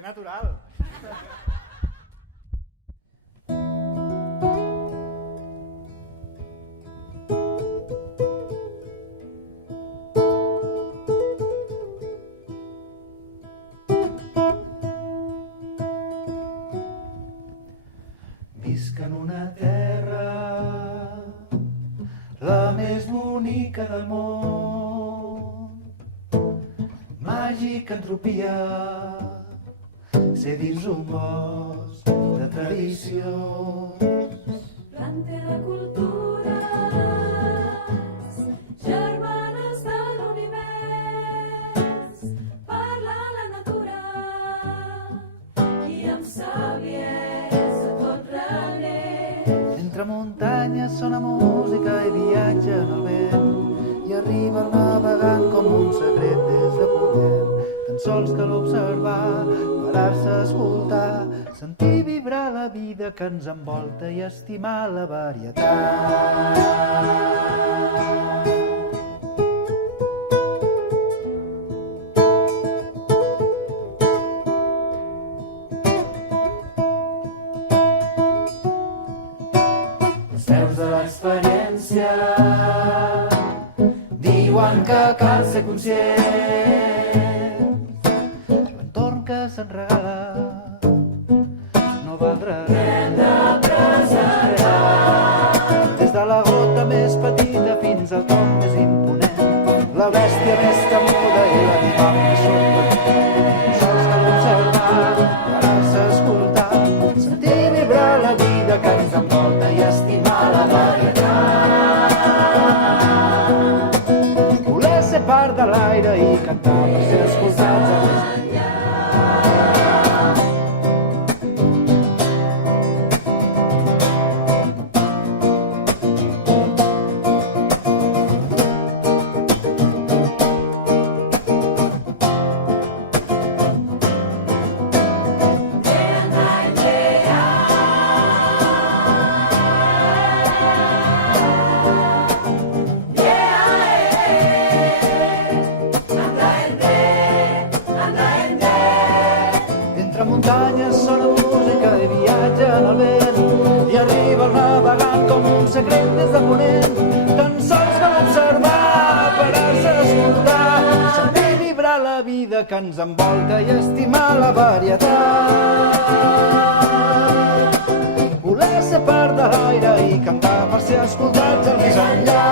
té natural. Visc en una terra la més bonica del món, màgica entropia, ser dins un bosc de tradicions. Planta de cultures, germanes de l'univers, parla la natura i amb saviesa tot reneix. Entre muntanyes sona música i viatge en el vent i arriba el navegant com un secret des de Ponent. Tan sols cal observar, parar-se a escoltar, sentir vibrar la vida que ens envolta i estimar la varietat. Les veus de l'experiència diuen que cal ser conscients. L'entorn que se'n regala no valdrà res de preservar. Des de la gota més petita fins al tom més imponent, la bèstia més temuda i l'animal més sorprenent. Sols cal observar, parar-se a escoltar, sentir vibrar la vida que ens envolta i estimar la varietat. Voler ser part de l'aire i cantar per ser escoltats a més enllà. Entre muntanyes sona música i viatge en el vent i arriba el navegant com un secret des de Ponent. Tan sols cal observar, parar-se a escoltar, sentir vibrar la vida que ens envolta i estimar la varietat. Voler ser part de l'aire i cantar per ser escoltats al més enllà.